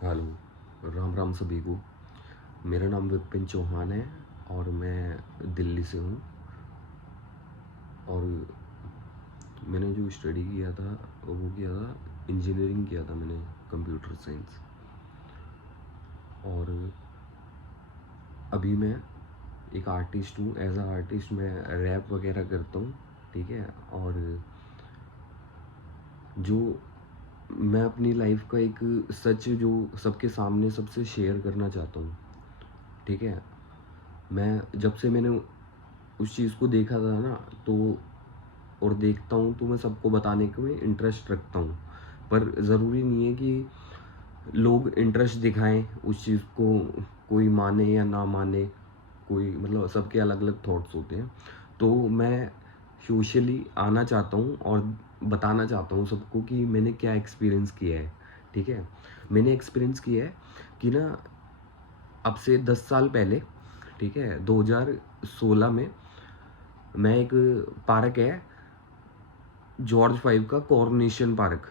Hello, Ram Ram सभी को। मेरा नाम विपिन चौहान है और मैं दिल्ली से हूँ। और मैंने जो स्टडी किया था वो किया था, इंजीनियरिंग किया था मैंने, कंप्यूटर साइंस। और अभी मैं एक आर्टिस्ट हूँ। एज अ आर्टिस्ट मैं रैप वगैरह करता हूँ, ठीक है। और जो मैं अपनी लाइफ का एक सच जो सबके सामने सबसे शेयर करना चाहता हूँ, ठीक है। मैं जब से मैंने उस चीज़ को देखा था ना, तो और देखता हूँ तो मैं सबको बताने के में इंटरेस्ट रखता हूँ। पर ज़रूरी नहीं है कि लोग इंटरेस्ट दिखाएं उस चीज़ को, कोई माने या ना माने, कोई मतलब सबके अलग अलग थॉट्स होते हैं। तो मैं सोशली आना चाहता हूँ और बताना चाहता हूँ सबको कि मैंने क्या एक्सपीरियंस किया है, ठीक है। मैंने एक्सपीरियंस किया है कि ना, अब से 10 साल पहले, ठीक है, 2016 में मैं एक पार्क है जॉर्ज 5 का, कॉर्नेशन पार्क,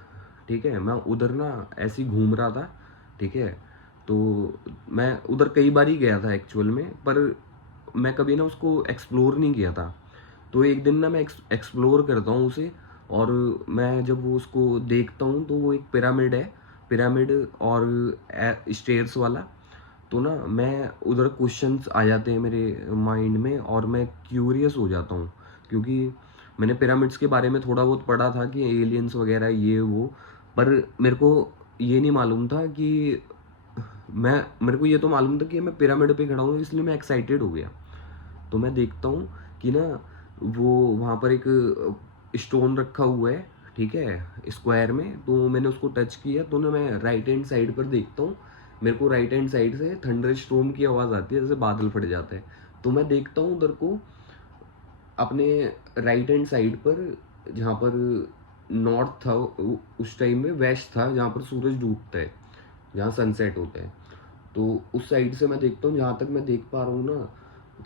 ठीक है। मैं उधर ना ऐसे ही घूम रहा था, ठीक है। तो मैं उधर कई बार ही गया था एक्चुअल में, पर मैं कभी ना उसको एक्सप्लोर नहीं किया था। तो एक दिन ना मैं एक्सप्लोर करता हूँ उसे। और मैं जब वो उसको देखता हूँ तो वो एक पिरामिड है, पिरामिड और स्टेयर्स वाला। तो ना मैं उधर क्वेश्चंस आ जाते हैं मेरे माइंड में और मैं क्यूरियस हो जाता हूँ, क्योंकि मैंने पिरामिड्स के बारे में थोड़ा बहुत पढ़ा था कि एलियंस वगैरह ये वो। पर मेरे को ये नहीं मालूम था कि मेरे को ये तो मालूम था कि मैं पिरामिड पे खड़ा हूँ, इसलिए मैं एक्साइटेड हो गया। तो मैं देखता हूँ कि ना वो वहाँ पर एक स्टोन रखा हुआ है, ठीक है, स्क्वायर में। तो मैंने उसको टच किया तो ना मैं राइट हैंड साइड पर देखता हूँ, मेरे को राइट हैंड साइड से थंडर स्टॉर्म की आवाज़ आती है, जैसे बादल फट जाते हैं। तो मैं देखता हूँ उधर को, अपने राइट हैंड साइड पर, जहाँ पर नॉर्थ था उस टाइम में, वेस्ट था जहाँ पर सूरज डूबता है, जहाँ सनसेट होता है। तो उस साइड से मैं देखता हूँ, जहाँ तक मैं देख पा रहा हूँ ना,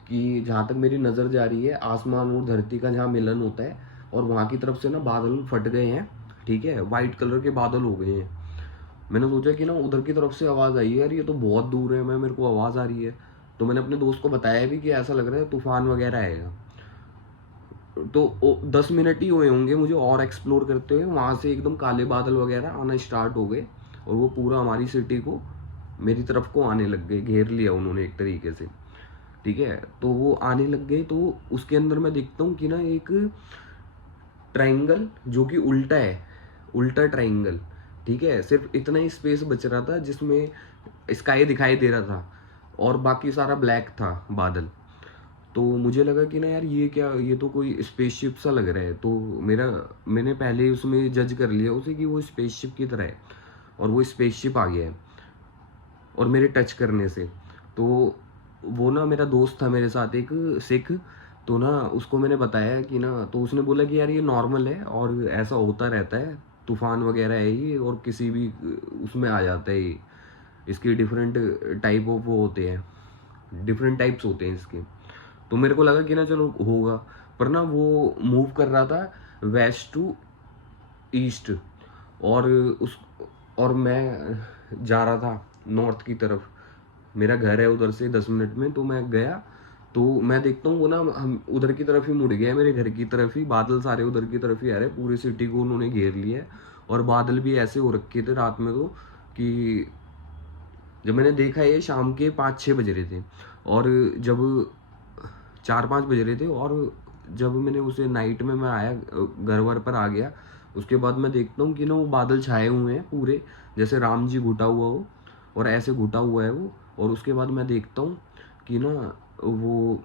कि जहाँ तक मेरी नज़र जा रही है, आसमान और धरती का जहाँ मिलन होता है, और वहाँ की तरफ से ना बादल फट गए हैं, ठीक है, वाइट कलर के बादल हो गए हैं। मैंने सोचा कि ना उधर की तरफ से आवाज़ आई है, यार ये तो बहुत दूर है, मैं मेरे को आवाज़ आ रही है। तो मैंने अपने दोस्त को बताया भी कि ऐसा लग रहा है तूफान वगैरह आएगा। तो 10 मिनट ही हुए होंगे मुझे और एक्सप्लोर करते हुए, वहाँ से एकदम काले बादल वगैरह आना स्टार्ट हो गए, और वो पूरा हमारी सिटी को मेरी तरफ को आने लग गए, घेर लिया उन्होंने एक तरीके से, ठीक है। तो वो आने लग गए, तो उसके अंदर मैं देखता हूँ कि ना एक ट्राइंगल जो कि उल्टा है, उल्टा ट्राइंगल, ठीक है। सिर्फ इतना ही स्पेस बच रहा था जिसमें स्काई दिखाई दे रहा था, और बाकी सारा ब्लैक था, बादल। तो मुझे लगा कि ना यार ये क्या, ये तो कोई स्पेसशिप सा लग रहा है। तो मैंने पहले ही उसमें जज कर लिया उसे कि वो स्पेसशिप की तरह है, और वो स्पेसशिप आ गया है और मेरे टच करने से। तो वो ना मेरा दोस्त था मेरे साथ, एक सिख। तो ना उसको मैंने बताया कि ना, तो उसने बोला कि यार ये नॉर्मल है और ऐसा होता रहता है, तूफान वगैरह है ये, और किसी भी उसमें आ जाता है ये। इसके डिफरेंट टाइप ऑफ वो होते हैं, डिफरेंट टाइप्स होते हैं इसके। तो मेरे को लगा कि ना चलो होगा। पर ना वो मूव कर रहा था वेस्ट टू ईस्ट, और उस और मैं जा रहा था नॉर्थ की तरफ। मेरा घर है उधर से 10 मिनट में, तो मैं गया। तो मैं देखता हूँ वो ना हम उधर की तरफ ही मुड़ गया, मेरे घर की तरफ ही। बादल सारे उधर की तरफ ही आ रहे, पूरी सिटी को उन्होंने घेर लिया है। और बादल भी ऐसे हो रखे थे रात में तो, कि जब मैंने देखा ये शाम के 5-6 बज रहे थे, और जब 4-5 बज रहे थे, और जब मैंने उसे नाइट में मैं आया, घर वर पर आ गया, उसके बाद मैं देखता हूँ कि ना वो बादल छाए हुए हैं पूरे, जैसे राम जी घुटा हुआ हो, और ऐसे घुटा हुआ है वो। और उसके बाद मैं देखता हूँ कि ना वो,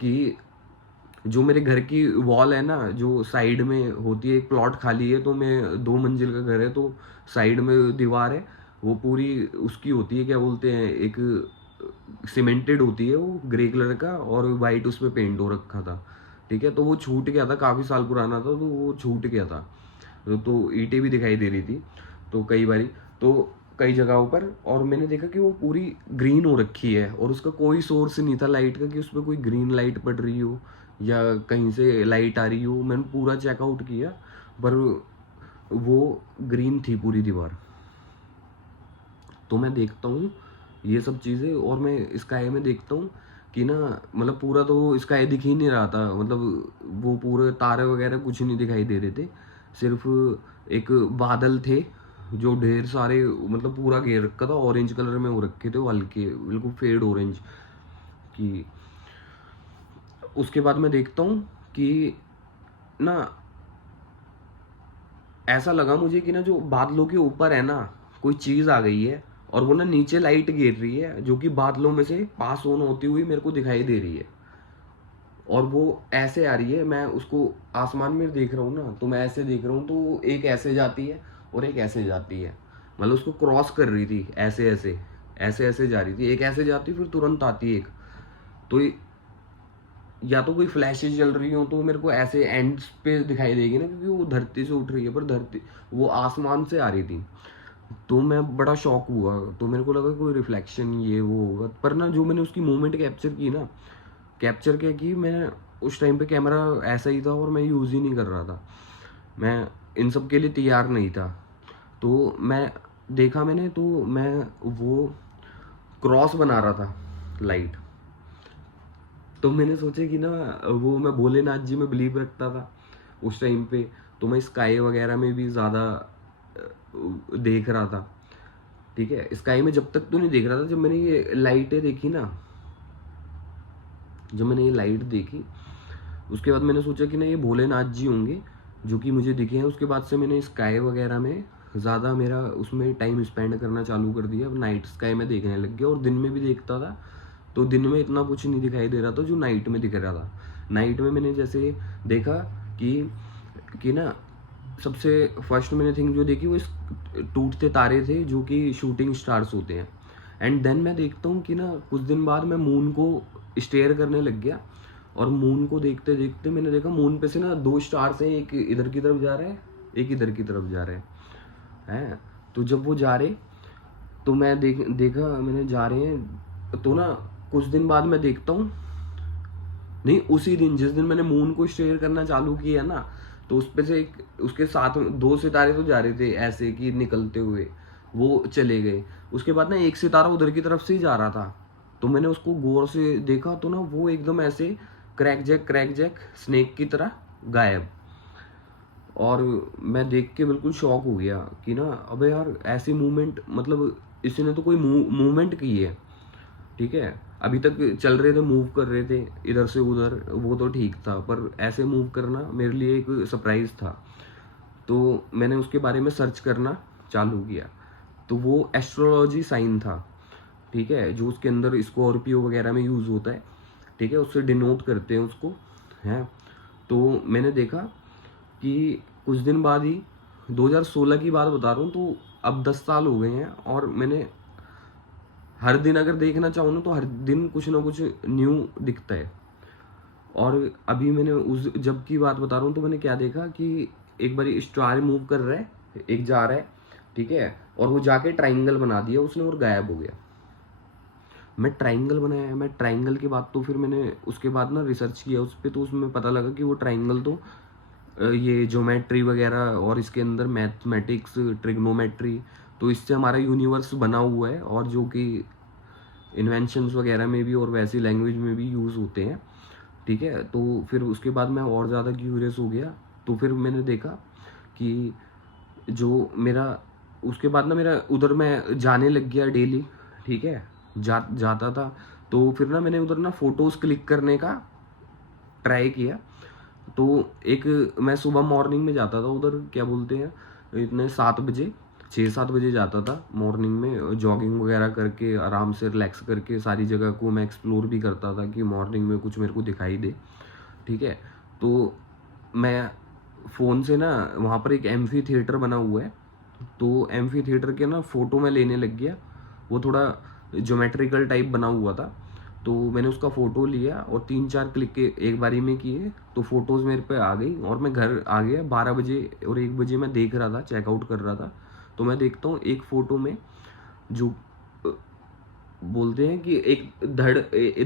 कि जो मेरे घर की वॉल है ना, जो साइड में होती है, एक प्लॉट खाली है, तो मैं 2 मंजिल का घर है, तो साइड में दीवार है, वो पूरी उसकी होती है, क्या बोलते हैं, एक सीमेंटेड होती है वो, ग्रे कलर का, और वाइट उस पर पेंट हो रखा था, ठीक है। तो वो छूट गया था, काफ़ी साल पुराना था, तो वो छूट गया था। तो ईंटें भी दिखाई दे रही थी, तो कई बारी, तो कई जगहों पर। और मैंने देखा कि वो पूरी ग्रीन हो रखी है, और उसका कोई सोर्स नहीं था लाइट का, कि उस पर कोई ग्रीन लाइट पड़ रही हो या कहीं से लाइट आ रही हो। मैंने पूरा चेकआउट किया, पर वो ग्रीन थी पूरी दीवार। तो मैं देखता हूँ ये सब चीज़ें, और मैं स्काई में देखता हूँ कि ना मतलब पूरा तो स्काई दिख ही नहीं रहा था, मतलब वो पूरे तारे वगैरह कुछ नहीं दिखाई दे रहे थे, सिर्फ एक बादल थे जो ढेर सारे, मतलब पूरा घेर रखा था, ऑरेंज कलर में हो रखे थे वो, हल्के बिल्कुल फेड ऑरेंज की। उसके बाद मैं देखता हूँ कि ना ऐसा लगा मुझे कि ना जो बादलों के ऊपर है ना कोई चीज आ गई है, और वो ना नीचे लाइट गिर रही है जो कि बादलों में से पास ऑन होती हुई मेरे को दिखाई दे रही है, और वो ऐसे आ रही है, मैं उसको आसमान में देख रहा हूँ ना, तो मैं ऐसे देख रहा हूँ, तो एक ऐसे जाती है और एक ऐसे जाती है, मतलब उसको क्रॉस कर रही थी, ऐसे ऐसे ऐसे ऐसे जा रही थी, एक ऐसे जाती फिर तुरंत आती एक। तो या तो कोई फ्लैशेज जल रही हो तो मेरे को ऐसे एंड पे दिखाई देगी ना, क्योंकि वो धरती से उठ रही है, पर धरती वो आसमान से आ रही थी। तो मैं बड़ा शॉक हुआ, तो मेरे को लगा कोई रिफ्लेक्शन ये वो होगा, पर ना जो मैंने उसकी मूवमेंट कैप्चर की ना, कैप्चर क्या की, मैं उस टाइम पे कैमरा ऐसा ही था और मैं यूज़ ही नहीं कर रहा था, मैं इन सब के लिए तैयार नहीं था। तो मैं देखा मैंने, तो मैं वो क्रॉस बना रहा था लाइट। तो मैंने सोचा कि ना वो मैं भोलेनाथ जी में बिलीव रखता था उस टाइम पे, तो मैं स्काई वगैरह में भी ज़्यादा देख रहा था। ठीक है, स्काई में जब तक तो नहीं देख रहा था, जब मैंने ये लाइटें देखी ना, जब मैंने ये लाइट देखी उसके बाद मैंने सोचा कि ना ये भोलेनाथ जी होंगे जो कि मुझे दिखे हैं। उसके बाद से मैंने स्काई वगैरह में ज़्यादा मेरा उसमें टाइम स्पेंड करना चालू कर दिया। अब नाइट स्काई में देखने लग गया, और दिन में भी देखता था, तो दिन में इतना कुछ नहीं दिखाई दे रहा था जो नाइट में दिख रहा था। नाइट में मैंने जैसे देखा कि ना सबसे फर्स्ट मैंने थिंग जो देखी वो इस टूटते तारे थे जो कि शूटिंग स्टार्स होते हैं। एंड देन मैं देखता हूँ कि ना कुछ दिन बाद मैं मून को स्टेयर करने लग गया, और मून को देखते देखते मैंने देखा मून पे से ना दो स्टार्स हैं, एक इधर की तरफ जा रहा है, एक इधर की तरफ जा रहा है। तो जब वो जा रहे, तो मैं देखा मैंने जा रहे हैं, तो ना कुछ दिन बाद मैं देखता हूँ, नहीं उसी दिन जिस दिन मैंने मून को स्टेयर करना चालू किया ना, तो उस पे से एक उसके साथ में दो सितारे तो जा रहे थे ऐसे कि निकलते हुए, वो चले गए। उसके बाद ना एक सितारा उधर की तरफ से ही जा रहा था, तो मैंने उसको गौर से देखा, तो ना वो एकदम ऐसे क्रैक जैक स्नेक की तरह गायब। और मैं देख के बिल्कुल शॉक हो गया कि ना अबे यार ऐसी मूवमेंट, मतलब इसने तो कोई मूवमेंट की है। ठीक है, अभी तक चल रहे थे, मूव कर रहे थे इधर से उधर, वो तो ठीक था, पर ऐसे मूव करना मेरे लिए एक सरप्राइज था। तो मैंने उसके बारे में सर्च करना चालू किया, तो वो एस्ट्रोलॉजी साइन था। ठीक है, जो उसके अंदर स्कॉर्पियो वगैरह में यूज़ होता है। ठीक है, उससे डिनोट करते हैं उसको, है। तो मैंने देखा कि कुछ दिन बाद ही 2016 की बात बता रहा हूँ, तो अब 10 साल हो गए हैं, और मैंने हर दिन अगर देखना चाहूँ ना तो हर दिन कुछ ना कुछ न्यू दिखता है। और अभी मैंने उस जब की बात बता रहा हूँ, तो मैंने क्या देखा कि एक बार स्टार मूव कर रहा है, एक जा रहा है, ठीक है, और वो जाके ट्राइंगल बना दिया उसने और गायब हो गया। मैं ट्राइंगल बनाया, मैं ट्राइंगल के बाद तो फिर मैंने उसके बाद ना रिसर्च किया उस पर, तो उसमें पता लगा कि वो ट्राइंगल तो ये ज्योमेट्री वगैरह और इसके अंदर मैथमेटिक्स ट्रिग्नोमेट्री, तो इससे हमारा यूनिवर्स बना हुआ है, और जो कि इन्वेंशंस वगैरह में भी और वैसी लैंग्वेज में भी यूज़ होते हैं। ठीक है, तो फिर उसके बाद मैं और ज़्यादा क्यूरियस हो गया, तो फिर मैंने देखा कि जो मेरा उसके बाद ना मेरा उधर मैं जाने लग गया डेली। ठीक है, जाता था, तो फिर ना मैंने उधर ना फ़ोटोज़ क्लिक करने का ट्राई किया। तो एक मैं सुबह मॉर्निंग में जाता था उधर, क्या बोलते हैं, इतने 7 बजे 6-7 बजे जाता था मॉर्निंग में, जॉगिंग वगैरह करके आराम से रिलैक्स करके सारी जगह को मैं एक्सप्लोर भी करता था कि मॉर्निंग में कुछ मेरे को दिखाई दे। ठीक है, तो मैं फ़ोन से ना वहाँ पर एक एम्फी थिएटर बना हुआ है, तो एम्फी थिएटर के ना फ़ोटो मैं लेने लग गया। वो थोड़ा ज्योमेट्रिकल टाइप बना हुआ था, तो मैंने उसका फ़ोटो लिया और 3-4 क्लिक के एक बारी में किए, तो फ़ोटोज़ मेरे पे आ गई, और मैं घर आ गया 12 बजे, और 1 बजे मैं देख रहा था, चेकआउट कर रहा था। तो मैं देखता हूँ एक फ़ोटो में जो बोलते हैं कि एक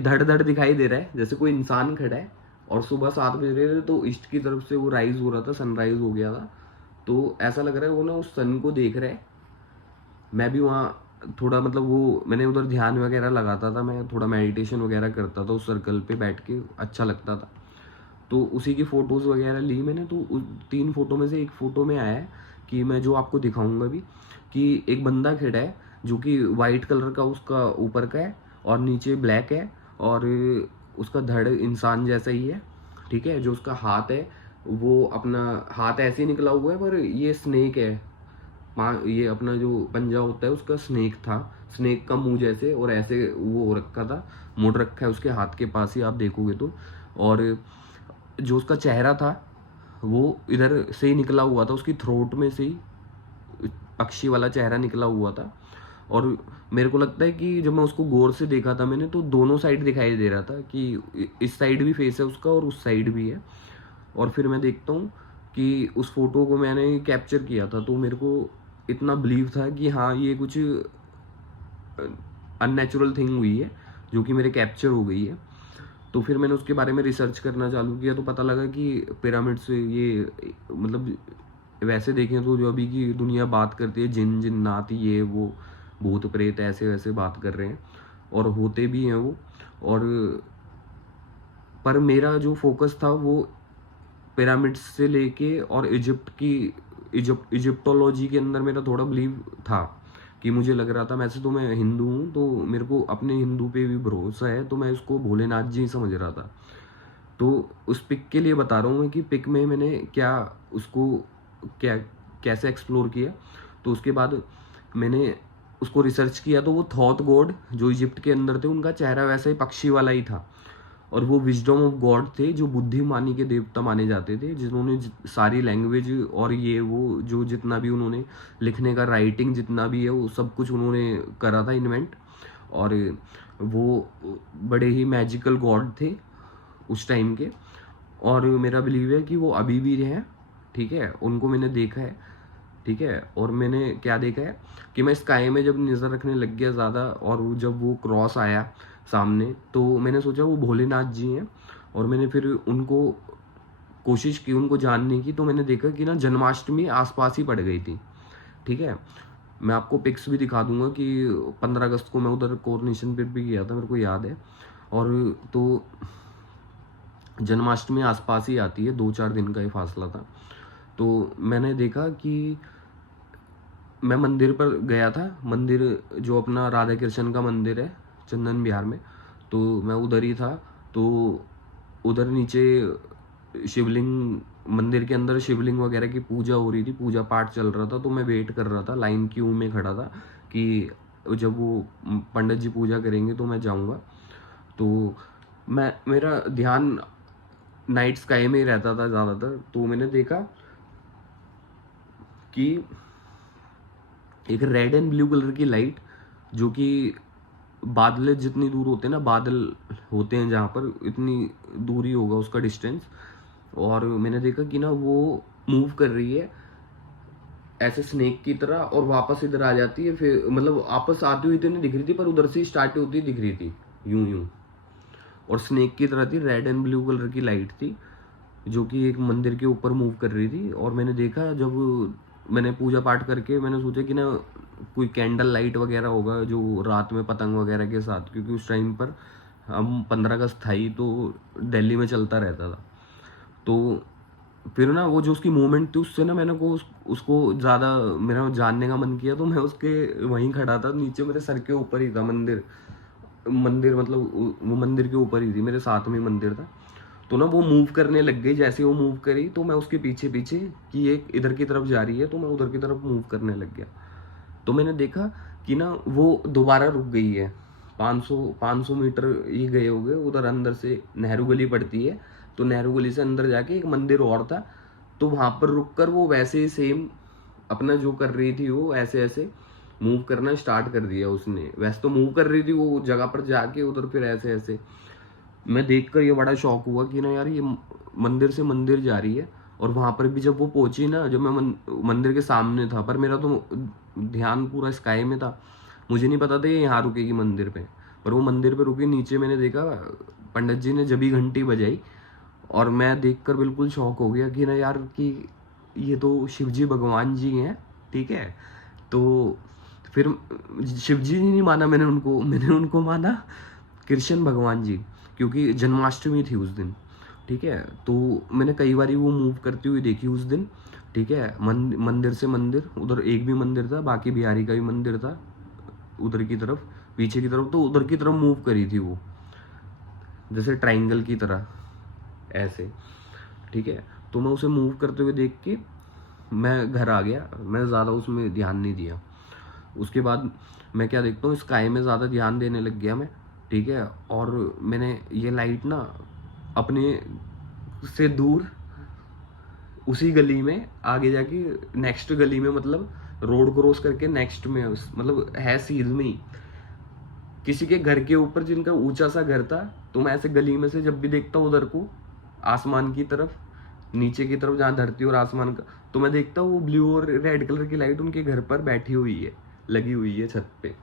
धड़ धड़ दिखाई दे रहा है, जैसे कोई इंसान खड़ा है, और सुबह 7 बज रहे थे, तो ईस्ट की तरफ से वो राइज हो रहा था, सनराइज हो गया था। तो ऐसा लग रहा है वो ना उस सन को देख रहा है, मैं भी वहाँ थोड़ा मतलब वो मैंने उधर ध्यान वगैरह लगाता था, मैं थोड़ा मेडिटेशन वगैरह करता था उस सर्कल पे बैठ के, अच्छा लगता था। तो उसी की फ़ोटोज़ वगैरह ली मैंने। तो 3 फ़ोटो में से एक फ़ोटो में आया है कि मैं जो आपको दिखाऊँगा अभी, कि एक बंदा खड़ा है जो कि वाइट कलर का उसका ऊपर का है और नीचे ब्लैक है, और उसका धड़ इंसान जैसा ही है, ठीक है? जो उसका हाथ है, वो अपना हाथ ऐसे ही निकला हुआ है, पर ये स्नेक है। ये अपना जो पंजा होता है उसका स्नेक था, स्नेक का मुँह जैसे, और ऐसे वो हो रखा था, मुड़ रखा है उसके हाथ के पास ही आप देखोगे तो। और जो उसका चेहरा था वो इधर से ही निकला हुआ था, उसकी थ्रोट में से ही पक्षी वाला चेहरा निकला हुआ था। और मेरे को लगता है कि जब मैं उसको गौर से देखा था मैंने, तो दोनों साइड दिखाई दे रहा था कि इस साइड भी फेस है उसका और उस साइड भी है। और फिर मैं देखता हूँ कि उस फोटो को मैंने कैप्चर किया था, तो मेरे को इतना बिलीव था कि हाँ ये कुछ अननेचुरल थिंग हुई है जो कि मेरे कैप्चर हो गई है। तो फिर मैंने उसके बारे में रिसर्च करना चालू किया, तो पता लगा कि पिरामिड्स ये मतलब वैसे देखें तो जो अभी की दुनिया बात करती है जिन जिन्नात ये वो भूत प्रेत ऐसे वैसे बात कर रहे हैं, और होते भी हैं वो। और पर मेरा जो फोकस था वो पिरामिड्स से लेके और इजिप्टोलॉजी के अंदर मेरा थोड़ा बिलीव था, कि मुझे लग रहा था, वैसे तो मैं हिंदू हूँ तो मेरे को अपने हिंदू पे भी भरोसा है, तो मैं उसको भोलेनाथ जी समझ रहा था। तो उस पिक के लिए बता रहा हूँ मैं कि पिक में मैंने क्या उसको क्या कैसे एक्सप्लोर किया। तो उसके बाद मैंने उसको रिसर्च किया, तो वो थॉथ गॉड जो इजिप्ट के अंदर थे उनका चेहरा वैसा ही पक्षी वाला ही था, और वो विजडम ऑफ गॉड थे जो बुद्धिमानी के देवता माने जाते थे, जिन्होंने सारी लैंग्वेज और ये वो जो जितना भी उन्होंने लिखने का राइटिंग जितना भी है वो सब कुछ उन्होंने करा था इन्वेंट। और वो बड़े ही मैजिकल गॉड थे उस टाइम के। और मेरा बिलीव है कि वो अभी भी हैं, ठीक है? उनको मैंने देखा है, ठीक है? और मैंने क्या देखा है कि मैं स्काई में जब नज़र रखने लग गया ज़्यादा, और जब वो क्रॉस आया सामने, तो मैंने सोचा वो भोलेनाथ जी हैं। और मैंने फिर उनको कोशिश की उनको जानने की, तो मैंने देखा कि ना जन्माष्टमी आसपास ही पड़ गई थी, ठीक है? मैं आपको पिक्स भी दिखा दूंगा कि 15 अगस्त को मैं उधर कोरोनेशन पे भी गया था, मेरे को याद है। और तो जन्माष्टमी आसपास ही आती है, 2-4 दिन का ही फासला था। तो मैंने देखा कि मैं मंदिर पर गया था, मंदिर जो अपना राधा कृष्ण का मंदिर है चंदन बिहार में, तो मैं उधर ही था। तो उधर नीचे शिवलिंग, मंदिर के अंदर शिवलिंग वगैरह की पूजा हो रही थी, पूजा पाठ चल रहा था। तो मैं वेट कर रहा था, लाइन क्यू में खड़ा था कि जब वो पंडित जी पूजा करेंगे तो मैं जाऊंगा। तो मेरा ध्यान नाइट स्काई में ही रहता था ज़्यादातर। तो मैंने देखा कि एक रेड एंड ब्लू कलर की लाइट, जो कि बादल जितनी दूर होते हैं ना, बादल होते हैं जहाँ पर, इतनी दूरी होगा उसका डिस्टेंस। और मैंने देखा कि ना वो मूव कर रही है ऐसे स्नेक की तरह, और वापस इधर आ जाती है, फिर मतलब वापस आती हुई तो नहीं दिख रही थी, पर उधर से स्टार्ट होती दिख रही थी यूं यूं, और स्नेक की तरह थी। रेड एंड ब्लू कलर की लाइट थी जो कि एक मंदिर के ऊपर मूव कर रही थी। और मैंने देखा, जब मैंने पूजा पाठ करके मैंने सोचा कि ना कोई कैंडल लाइट वगैरह होगा जो रात में पतंग वगैरह के साथ, क्योंकि उस टाइम पर हम 15 अगस्त था ही, तो दिल्ली में चलता रहता था। तो फिर ना वो जो उसकी मूवमेंट थी उससे ना मैंने को उसको ज़्यादा मेरा जानने का मन किया। तो मैं उसके वहीं खड़ा था, नीचे मेरे सर के ऊपर ही था मंदिर, मंदिर मतलब वो मंदिर के ऊपर ही थी, मेरे साथ में मंदिर था। तो ना वो मूव करने लग गई, जैसे वो मूव करी तो मैं उसके पीछे पीछे, कि एक इधर की तरफ जा रही है तो मैं उधर की तरफ मूव करने लग गया। तो मैंने देखा कि ना वो दोबारा रुक गई है। 500 मीटर ये गए हो गए उधर, अंदर से नेहरू गली पड़ती है, तो नेहरू गली से अंदर जाके एक मंदिर और था, तो वहां पर रुक कर वो वैसे ही सेम अपना जो कर रही थी वो ऐसे ऐसे मूव करना स्टार्ट कर दिया उसने। वैसे तो मूव कर रही थी वो जगह पर जाके उधर, फिर ऐसे ऐसे मैं देखकर ये बड़ा शौक हुआ कि ना यार ये मंदिर से मंदिर जा रही है। और वहां पर भी जब वो पहुंची ना, जब मैं मंदिर के सामने था, पर मेरा तो ध्यान पूरा स्काई में था, मुझे नहीं पता था ये यहाँ रुकेगी मंदिर पे। पर वो मंदिर पे रुकी, नीचे मैंने देखा पंडित जी ने जब ही घंटी बजाई, और मैं देखकर बिल्कुल शौक हो गया कि ना यार कि ये तो शिव जी भगवान जी हैं, ठीक है? तो फिर शिव जी नहीं माना मैंने उनको माना कृष्ण भगवान जी, क्योंकि जन्माष्टमी थी उस दिन, ठीक है। तो मैंने कई बारी वो मूव करती हुई देखी उस दिन, ठीक है। मंदिर से मंदिर, उधर एक भी मंदिर था, बाकी बिहारी का भी मंदिर था उधर की तरफ, पीछे की तरफ, तो उधर की तरफ मूव करी थी वो, जैसे ट्राइंगल की तरह ऐसे, ठीक है। तो मैं उसे मूव करते हुए देख के मैं घर आ गया, मैं ज़्यादा उसमें ध्यान नहीं दिया। उसके बाद मैं क्या देखता हूँ, स्काई में ज़्यादा ध्यान देने लग गया मैं, ठीक है। और मैंने ये लाइट ना अपने से दूर उसी गली में आगे जाके, नेक्स्ट गली में, मतलब रोड क्रॉस करके नेक्स्ट में, मतलब है सीध में ही, किसी के घर के ऊपर, जिनका ऊंचा सा घर था। तो मैं ऐसे गली में से जब भी देखता हूँ उधर को, आसमान की तरफ, नीचे की तरफ जहाँ धरती और आसमान का, तो मैं देखता हूँ वो ब्लू और रेड कलर की लाइट उनके घर पर बैठी हुई है, लगी हुई है छत पे।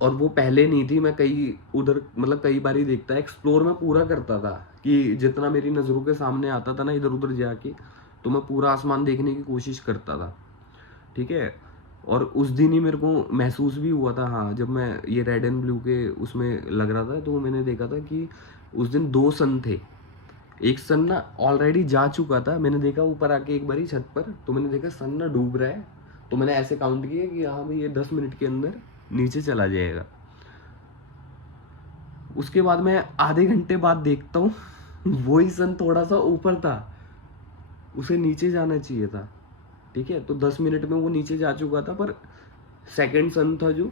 और वो पहले नहीं थी, मैं कई उधर मतलब कई बार ही देखता, एक्सप्लोर मैं पूरा करता था कि जितना मेरी नज़रों के सामने आता था ना इधर उधर जाके, तो मैं पूरा आसमान देखने की कोशिश करता था, ठीक है। और उस दिन ही मेरे को महसूस भी हुआ था, हाँ, जब मैं ये रेड एंड ब्लू के उसमें लग रहा था, तो मैंने देखा था कि उस दिन 2 सन थे। एक सन ना ऑलरेडी जा चुका था, मैंने देखा ऊपर आके एक बारी छत पर, तो मैंने देखा सन ना डूब रहा है, तो मैंने ऐसे काउंट किया कि हाँ भाई ये 10 मिनट के अंदर नीचे चला जाएगा। उसके बाद मैं आधे घंटे बाद देखता हूँ वही सन थोड़ा सा ऊपर था, उसे नीचे जाना चाहिए था, ठीक है। तो 10 मिनट में वो नीचे जा चुका था, पर सेकंड सन था जो,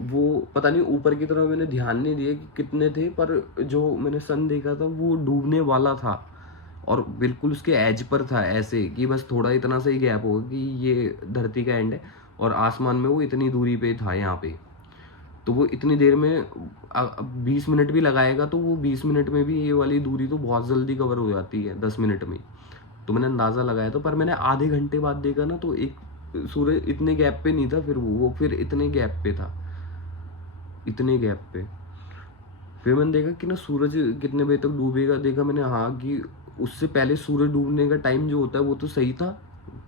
वो पता नहीं ऊपर की तरफ मैंने ध्यान नहीं दिया कि कितने थे, पर जो मैंने सन देखा था वो डूबने वाला था, और बिल्कुल उसके एज पर था, ऐसे कि बस थोड़ा इतना सा ही गैप होगा कि ये धरती का एंड है, और आसमान में वो इतनी दूरी पे था यहाँ पे। तो वो इतनी देर में 20 मिनट भी लगाएगा, तो वो 20 मिनट में भी ये वाली दूरी तो बहुत जल्दी कवर हो जाती है 10 मिनट में। तो मैंने अंदाज़ा लगाया था, पर मैंने आधे घंटे बाद देखा ना, तो एक सूरज इतने गैप पे नहीं था, फिर वो फिर इतने गैप पे था, इतने गैप पे। फिर मैंने देखा कि ना सूरज कितने बजे तक डूबेगा, देखा मैंने, हाँ, कि उससे पहले सूरज डूबने का टाइम जो होता है वो तो सही था,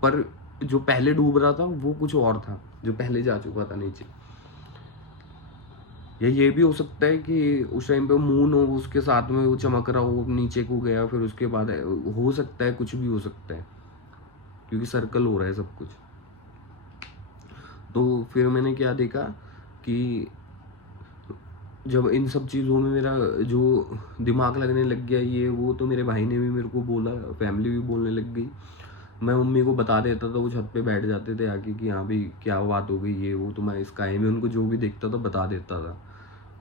पर जो पहले डूब रहा था वो कुछ और था, जो पहले जा चुका था नीचे। या ये भी हो सकता है कि उस टाइम पे मून हो, उसके साथ में वो चमक रहा हो, नीचे को गया, फिर उसके बाद हो सकता है, कुछ भी हो सकता है, क्योंकि सर्कल हो रहा है सब कुछ। तो फिर मैंने क्या देखा कि जब इन सब चीज़ों में मेरा जो दिमाग लगने लग गया ये वो, तो मेरे भाई ने भी मेरे को बोला, फैमिली भी बोलने लग गई। मैं मम्मी को बता देता था, वो छत पे बैठ जाते थे आके कि हाँ भाई क्या बात हो गई ये वो, तो मैं स्काई में उनको जो भी देखता था बता देता था,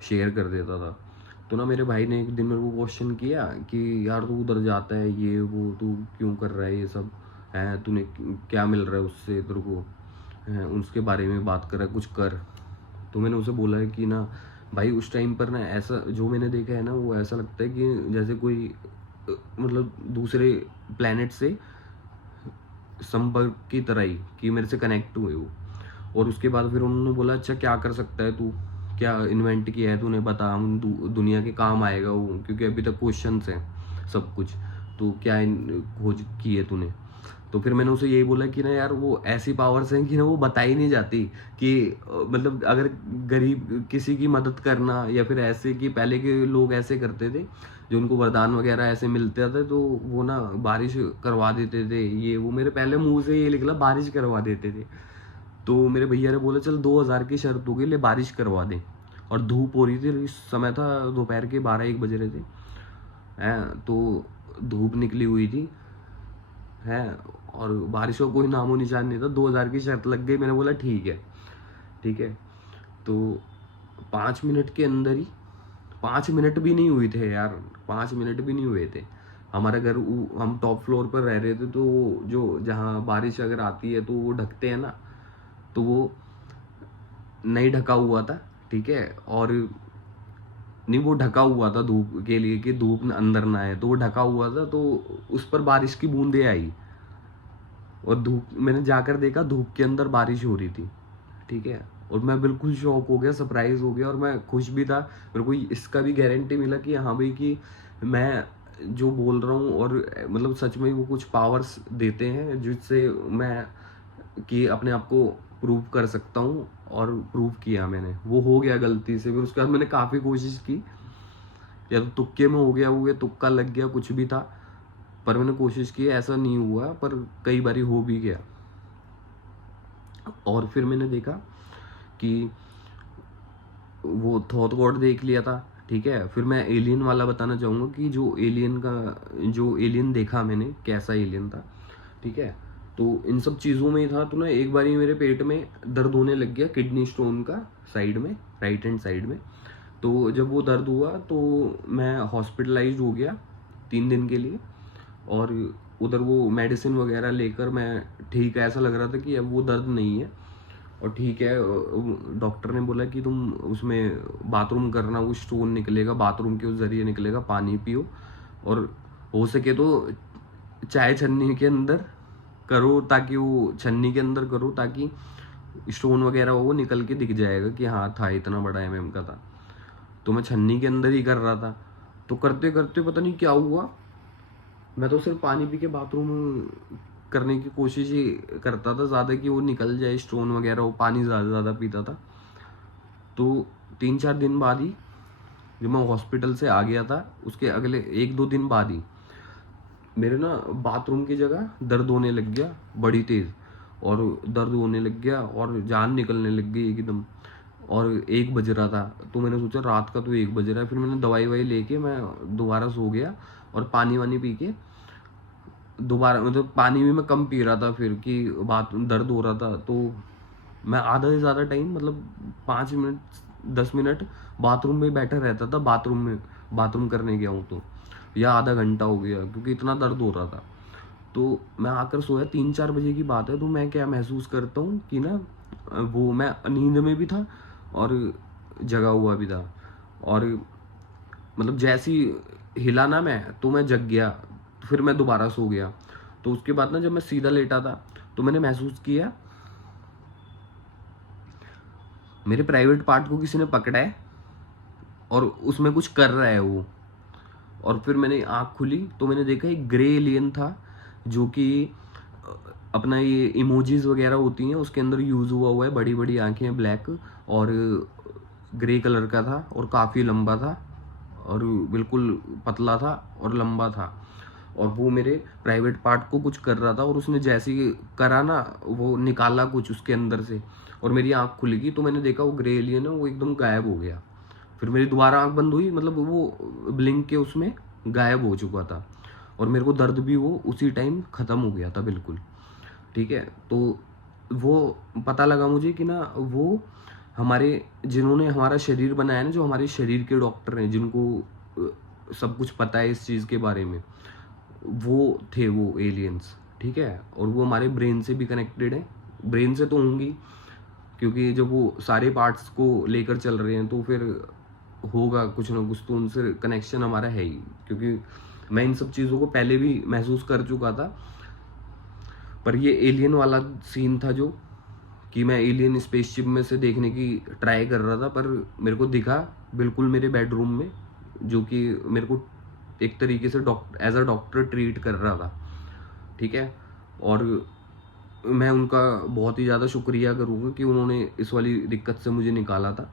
शेयर कर देता था। तो ना मेरे भाई ने एक दिन मेरे को क्वेश्चन किया कि यार तू उधर जाता है ये वो, तू क्यों कर रहा है ये सब, है तूने क्या मिल रहा है उससे तेरे को, है उसके बारे में बात कर रहा है, कुछ कर। तो मैंने उसे बोला है कि ना भाई उस टाइम पर ना ऐसा जो मैंने देखा है ना, वो ऐसा लगता है कि जैसे कोई मतलब दूसरे प्लेनेट से संपर्क की तरह ही, कि मेरे से कनेक्ट हुए वो। और उसके बाद फिर उन्होंने बोला अच्छा क्या कर सकता है तू, क्या इन्वेंट किया है तूने, बता, हम दुनिया के काम आएगा वो, क्योंकि अभी तक क्वेश्चंस हैं सब कुछ, तो क्या खोज की है तूने। तो फिर मैंने उसे यही बोला कि ना यार वो ऐसी पावर्स हैं कि ना वो बताई नहीं जाती, कि मतलब अगर गरीब किसी की मदद करना, या फिर ऐसे कि पहले के लोग ऐसे करते थे, जो उनको वरदान वगैरह ऐसे मिलते थे, तो वो ना बारिश करवा देते थे, ये वो मेरे पहले मुंह से ये निकला, बारिश करवा देते थे। तो मेरे भैया ने बोला चल 2000 की शर्त हो गई, ले बारिश करवा दे। और धूप हो रही थी, इस समय था दोपहर के 12-1 बज रहे थे, हैं, तो धूप निकली हुई थी, है, और बारिश का कोई नामो निशान नहीं था, 2000 की शर्त लग गई। मैंने बोला ठीक है, ठीक है। तो 5 मिनट के अंदर ही, 5 मिनट भी नहीं हुए थे यार, 5 मिनट भी नहीं हुए थे, हमारा घर, हम टॉप फ्लोर पर रह रहे थे, तो जो जहाँ बारिश अगर आती है तो वो ढकते हैं ना, तो वो नहीं ढका हुआ था, ठीक है। और नहीं, वो ढका हुआ था धूप के लिए, कि धूप अंदर ना आए, तो वो ढका हुआ था, तो उस पर बारिश की बूंदें आई, और धूप मैंने जाकर देखा, धूप के अंदर बारिश हो रही थी, ठीक है। और मैं बिल्कुल शॉक हो गया, सरप्राइज हो गया, और मैं खुश भी था। मेरे को इसका भी गारंटी मिला कि हाँ भाई, कि मैं जो बोल रहा हूँ, और मतलब सच में वो कुछ पावर्स देते हैं जिससे मैं कि अपने आप को प्रूव कर सकता हूँ, और प्रूव किया मैंने। वो हो गया गलती से। फिर उसके बाद मैंने काफ़ी कोशिश की, या तो तुक्के में हो गया, तुक्का लग गया, कुछ भी था, पर मैंने कोशिश की, ऐसा नहीं हुआ, पर कई बारी हो भी गया। और फिर मैंने देखा कि वो थॉट गॉड देख लिया था, ठीक है। फिर मैं एलियन वाला बताना चाहूँगा कि जो एलियन देखा मैंने, कैसा एलियन था, ठीक है। तो इन सब चीज़ों में ही था, तो ना एक बारी मेरे पेट में दर्द होने लग गया, किडनी स्टोन का, साइड में, राइट हैंड साइड में। तो जब वो दर्द हुआ तो मैं हॉस्पिटलाइज्ड हो गया 3 दिन के लिए, और उधर वो मेडिसिन वगैरह लेकर मैं ठीक है, ऐसा लग रहा था कि अब वो दर्द नहीं है और ठीक है। डॉक्टर ने बोला कि तुम उसमें बाथरूम करना, वो स्टोन निकलेगा, बाथरूम के उस जरिए निकलेगा, पानी पियो, और हो सके तो चाय छन्नी के अंदर करो, ताकि वो छन्नी के अंदर करो, ताकि स्टोन वगैरह वो निकल के दिख जाएगा कि हाँ था, इतना बड़ा MM का था। तो मैं छन्नी के अंदर ही कर रहा था। तो करते करते पता नहीं क्या हुआ, मैं तो सिर्फ पानी पी के बाथरूम करने की कोशिश ही करता था ज़्यादा, कि वो निकल जाए स्टोन वगैरह, वो पानी ज़्यादा पीता था। तो 3-4 दिन बाद ही, जब मैं हॉस्पिटल से आ गया था, उसके अगले 1-2 दिन बाद ही मेरे ना बाथरूम की जगह दर्द होने लग गया बड़ी तेज़, और दर्द होने लग गया और जान निकलने लग गई एकदम। और 1 बज रहा था, तो मैंने सोचा रात का तो 1 बज रहा है। फिर मैंने दवाई ववाई लेके मैं दोबारा सो गया, और पानी वानी पी के दोबारा, मतलब पानी भी मैं कम पी रहा था फिर, कि बात दर्द हो रहा था। तो मैं आधा से ज़्यादा टाइम, मतलब 5 मिनट 10 मिनट बाथरूम में बैठा रहता था, बाथरूम करने गया हूँ तो, या आधा घंटा हो गया, क्योंकि इतना दर्द हो रहा था। तो मैं आकर सोया, 3-4 बजे की बात है। तो मैं क्या महसूस करता हूँ कि ना, वो मैं नींद में भी था और जगा हुआ भी था, और मतलब जैसी हिला ना मैं, तो मैं जग गया, फिर मैं दोबारा सो गया। तो उसके बाद ना, जब मैं सीधा लेटा था, तो मैंने महसूस किया मेरे प्राइवेट पार्ट को किसी ने पकड़ा है, और उसमें कुछ कर रहा है वो। और फिर मैंने आँख खुली, तो मैंने देखा एक ग्रे एलियन था, जो कि अपना ये इमोजीज वगैरह होती हैं उसके अंदर यूज़ हुआ है, बड़ी बड़ी आँखें, ब्लैक और ग्रे कलर का था, और काफ़ी लंबा था, और बिल्कुल पतला था और लंबा था। और वो मेरे प्राइवेट पार्ट को कुछ कर रहा था, और उसने जैसे ही करा ना, वो निकाला कुछ उसके अंदर से, और मेरी आँख खुल गई। तो मैंने देखा वो ग्रे एलियन है, वो एकदम गायब हो गया। फिर मेरी दोबारा आँख बंद हुई, मतलब वो ब्लिंक के उसमें गायब हो चुका था, और मेरे को दर्द भी वो उसी टाइम ख़त्म हो गया था बिल्कुल, ठीक है। तो वो पता लगा मुझे कि ना, वो हमारे, जिन्होंने हमारा शरीर बनाया ना, जो हमारे शरीर के डॉक्टर हैं, जिनको सब कुछ पता है इस चीज़ के बारे में, वो थे वो एलियंस, ठीक है। और वो हमारे ब्रेन से भी कनेक्टेड है, ब्रेन से तो होंगी, क्योंकि जब वो सारे पार्ट्स को लेकर चल रहे हैं, तो फिर होगा कुछ ना कुछ, तो उनसे कनेक्शन हमारा है ही, क्योंकि मैं इन सब चीज़ों को पहले भी महसूस कर चुका था। पर ये एलियन वाला सीन था, जो कि मैं एलियन स्पेसशिप में से देखने की ट्राई कर रहा था, पर मेरे को दिखा बिल्कुल मेरे बेडरूम में, जो कि मेरे को एक तरीके से एज अ डॉक्टर ट्रीट कर रहा था, ठीक है। और मैं उनका बहुत ही ज़्यादा शुक्रिया करूँगा कि उन्होंने इस वाली दिक्कत से मुझे निकाला था।